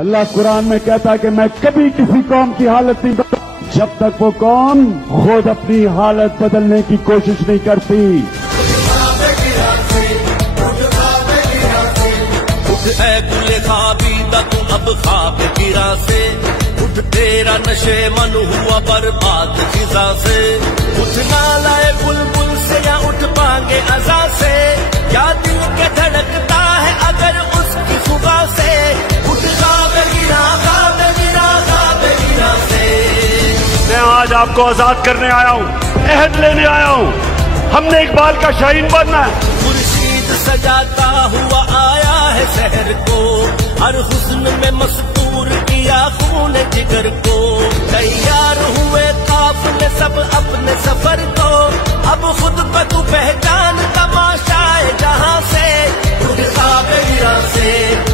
اللہ قرآن میں کہتا ہے کہ میں کبھی کسی قوم کی حالت نہیں بدلتا جب تک وہ قوم خود اپنی حالت بدلنے کی کوشش نہیں کرتی۔ اے گل خوابیدہ تو اب خواب گرا سے اٹھ، تیرا نشے من ہوا برباد خزاں سے، اٹھ نالہ بلبل سے یا اٹھ پانگے ازاں سے، کیا دل کے دھڑکتا ہے اگر اس کی صبح سے، اٹھ خواب گرا خواب گرا خواب گرا سے۔ میں آج آپ کو آزاد کرنے آیا ہوں، عہد لینے آیا ہوں، ہم نے اقبال کا شاہین بننا ہے۔ خورشید سجاتا ہوا آیا ہے شہر کو، ہر حسن میں مستور کیا خون جگر کو، تیار ہوئے قافلے سب اپنے سفر کو، اب خود کو تو پہچان تماشائے جہاں سے، اٹھ خواب گرا سے۔